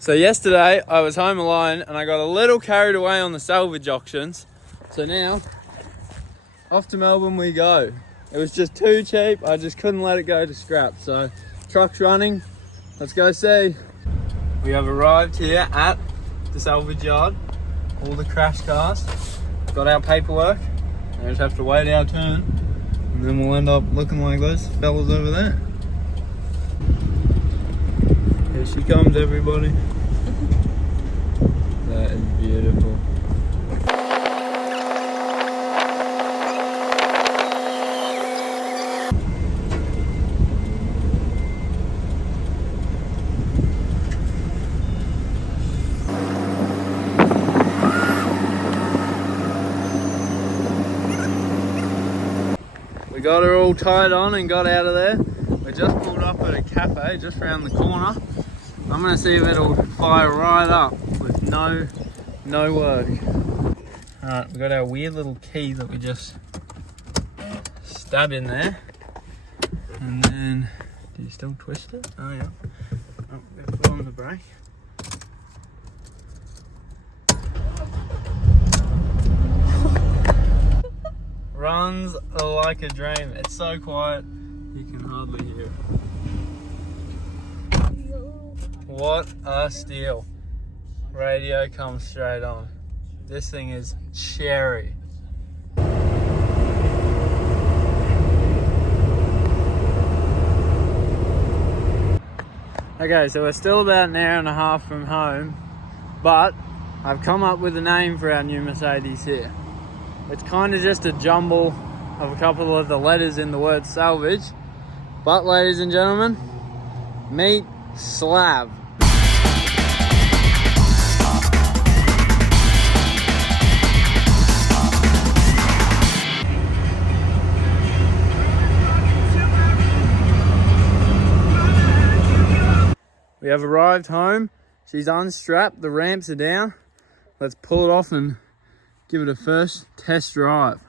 So yesterday I was home alone and I got a little carried away on the salvage auctions. So now, off to Melbourne we go. It was just too cheap, I just couldn't let it go to scrap. So, truck's running, let's go see. We have arrived here at the salvage yard. All the crash cars. Got our paperwork. I just have to wait our turn. And then we'll end up looking like those fellas over there. Here she comes, everybody. That is beautiful. We got her all tied on and got out of there. We just pulled up at a cafe just around the corner. I'm gonna see if it'll fire right up with no work. Alright, we got our weird little key that we just stab in there. And then, do you still twist it? Oh yeah. Oh, we have to put on the brake. Runs like a dream. It's so quiet, you can hardly hear it. What a steal. Radio comes straight on. This thing is cherry. Okay, so we're still about an hour and a half from home, but I've come up with a name for our new Mercedes here. It's kind of just a jumble of a couple of the letters in the word salvage. But ladies and gentlemen, meet Slab. We have arrived home. She's unstrapped, the ramps are down. Let's pull it off and give it a first test drive.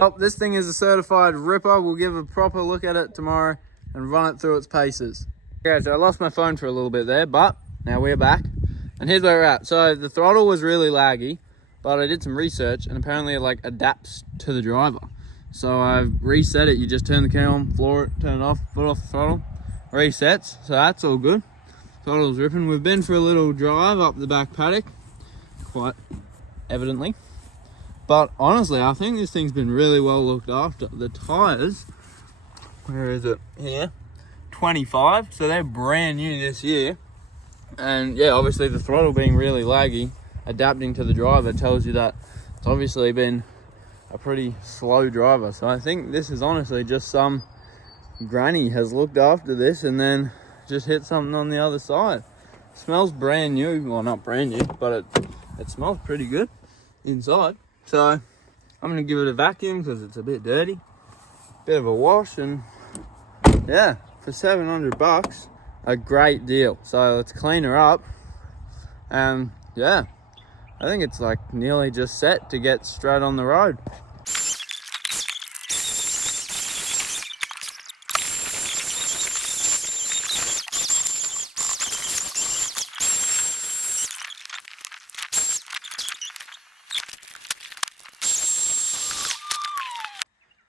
Oh, this thing is a certified ripper. We'll give a proper look at it tomorrow and run it through its paces. Okay, so I lost my phone for a little bit there, but now we're back. And here's where we're at. So the throttle was really laggy, but I did some research and apparently it like adapts to the driver. So I've reset it. You just turn the key on, floor it, turn it off, put off the throttle, resets. So that's all good. Throttle's ripping. We've been for a little drive up the back paddock, quite evidently. But honestly, I think this thing's been really well looked after. The tyres, where is it? Here, 25. So they're brand new this year. And yeah, obviously the throttle being really laggy, adapting to the driver tells you that it's obviously been a pretty slow driver. So I think this is honestly just some granny has looked after this and then just hit something on the other side. It smells brand new. Well, not brand new, but it smells pretty good inside. So I'm gonna give it a vacuum because it's a bit dirty, bit of a wash, and yeah, for $700, a great deal. So let's clean her up, and yeah, I think it's like nearly just set to get straight on the road.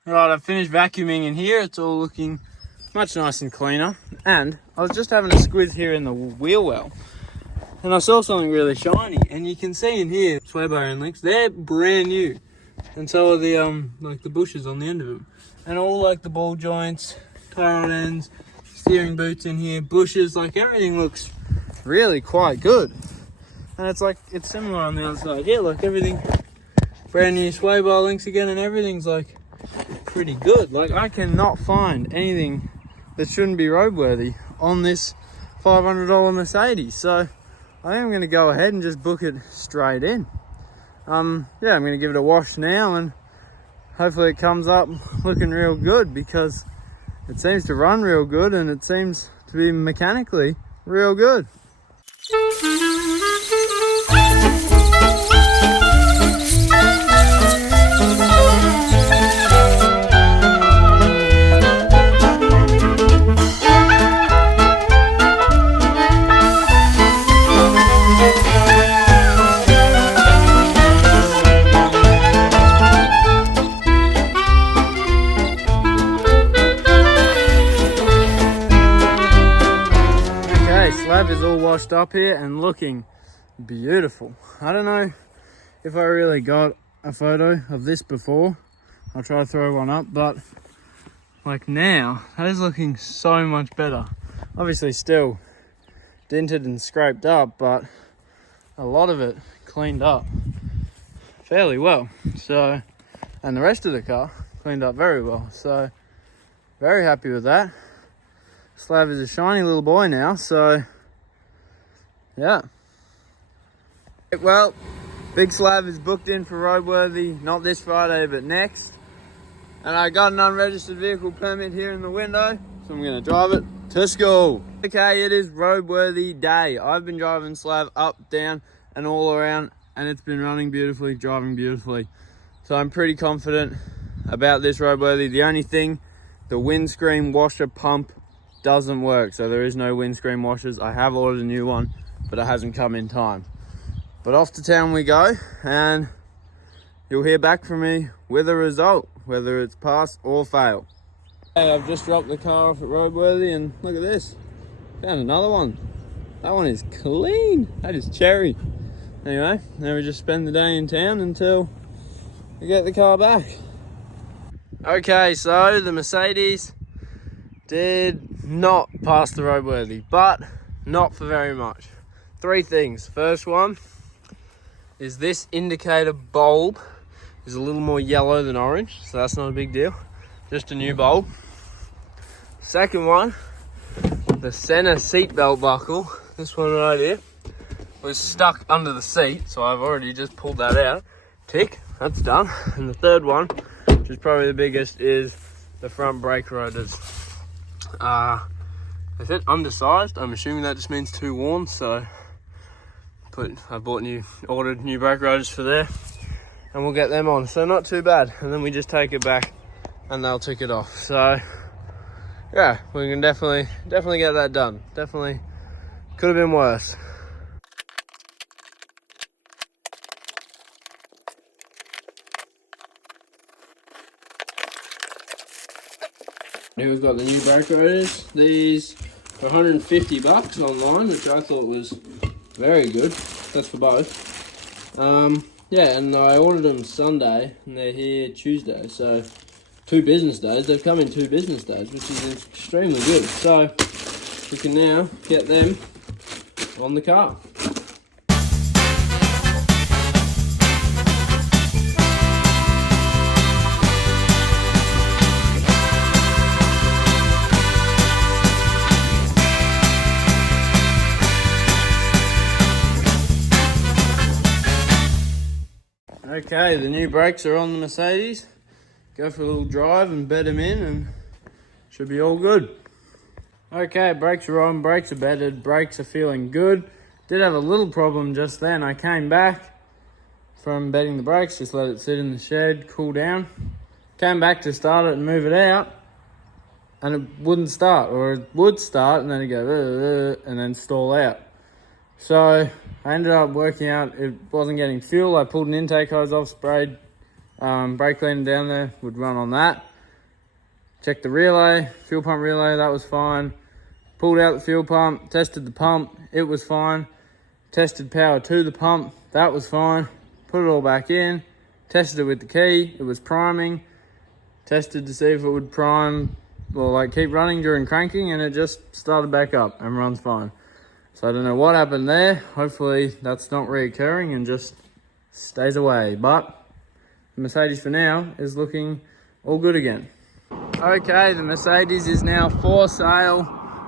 Right, I've finished vacuuming in here. It's all looking much nicer and cleaner. And I was just having a squiz here in the wheel well, and I saw something really shiny. And you can see in here, sway bar end links, they're brand new. And so are the like the bushes on the end of them. And all like the ball joints, tire rod ends, steering boots in here, bushes, like everything looks really quite good. And it's like, it's similar on the other side. Yeah, like everything, brand new sway bar links again, and everything's like pretty good. Like I cannot find anything that shouldn't be roadworthy on this $500 Mercedes. So I think I'm going to go ahead and just book it straight in. Yeah, I'm going to give it a wash now, and hopefully it comes up looking real good, because it seems to run real good and it seems to be mechanically real good. Slab is all washed up here and looking beautiful. I don't know if I really got a photo of this before. I'll try to throw one up, but like now, that is looking so much better. Obviously still dented and scraped up, but a lot of it cleaned up fairly well. So, and the rest of the car cleaned up very well. So, very happy with that. Slab is a shiny little boy now, so yeah. Well, Big Slab is booked in for Roadworthy, not this Friday, but next. And I got an unregistered vehicle permit here in the window, so I'm gonna drive it to school. Okay, it is Roadworthy day. I've been driving Slab up, down, and all around, and it's been running beautifully, driving beautifully. So I'm pretty confident about this Roadworthy. The only thing, the windscreen washer pump doesn't work, so there is no windscreen washers. I have ordered a new one, but it hasn't come in time. But off to town we go, and you'll hear back from me with a result, whether it's pass or fail. Hey, I've just dropped the car off at Roadworthy, and look at this. Found another one. That one is clean. That is cherry. Anyway, now we just spend the day in town until we get the car back. Okay, so the Mercedes did not pass the Roadworthy, but not for very much. Three things. First one is this indicator bulb is a little more yellow than orange, so that's not a big deal. Just a new bulb. Second one, the center seat belt buckle, this one right here, was stuck under the seat, so I've already just pulled that out. Tick, that's done. And the third one, which is probably the biggest, is the front brake rotors. They said undersized. I'm assuming that just means too worn, so I ordered new brake rotors for there, and we'll get them on. So not too bad. And then we just take it back and they'll tick it off. So yeah, we can definitely get that done. Definitely could have been worse. Here we've got the new brake rotors. These are 150 bucks online, which I thought was very good. That's for both. Yeah, and I ordered them Sunday, and they're here Tuesday. So 2 business days. They've come in 2 business days, which is extremely good. So we can now get them on the car. Okay, the new brakes are on the Mercedes. Go for a little drive and bed them in, and should be all good. Okay, brakes are on, brakes are bedded, brakes are feeling good. Did have a little problem just then. I came back from bedding the brakes, just let it sit in the shed, cool down. Came back to start it and move it out, and it wouldn't start, or it would start and then it'd go and then stall out. So I ended up working out it wasn't getting fuel. I pulled an intake hose off, sprayed brake cleaner down there, would run on that. Checked the relay, fuel pump relay, that was fine. Pulled out the fuel pump, tested the pump, it was fine. Tested power to the pump, that was fine. Put it all back in, tested it with the key, it was priming. Tested to see if it would prime, or like keep running during cranking, and it just started back up and runs fine. So I don't know what happened there. Hopefully that's not reoccurring and just stays away. But the Mercedes for now is looking all good again. Okay, the Mercedes is now for sale.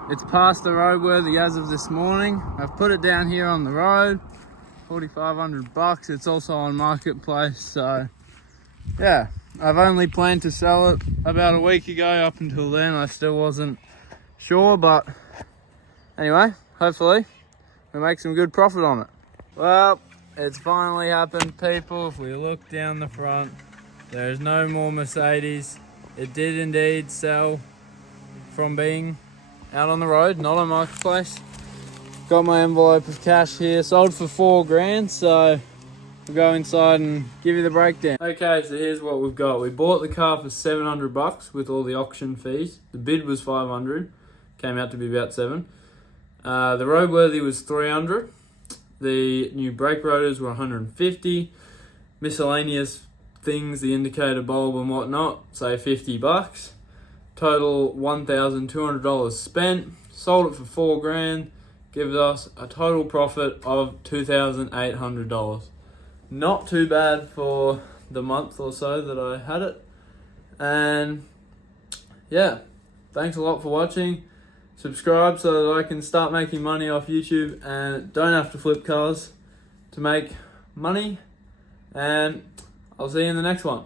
It's past the Roadworthy as of this morning. I've put it down here on the road, $4,500. It's also on Marketplace, so yeah. I've only planned to sell it about a week ago. Up until then, I still wasn't sure, but anyway, hopefully we make some good profit on it. Well, it's finally happened, people. If we look down the front, there's no more Mercedes. It did indeed sell from being out on the road, not on Marketplace. Got my envelope of cash here, sold for $4,000, so we'll go inside and give you the breakdown. Okay, so here's what we've got. We bought the car for $700 with all the auction fees. The bid was $500, came out to be about $7. The Roadworthy was $300. The new brake rotors were $150. Miscellaneous things, the indicator bulb and whatnot, say $50. Total $1,200 spent. Sold it for $4,000. Gives us a total profit of $2,800. Not too bad for the month or so that I had it. And yeah, thanks a lot for watching. Subscribe so that I can start making money off YouTube and don't have to flip cars to make money. And I'll see you in the next one.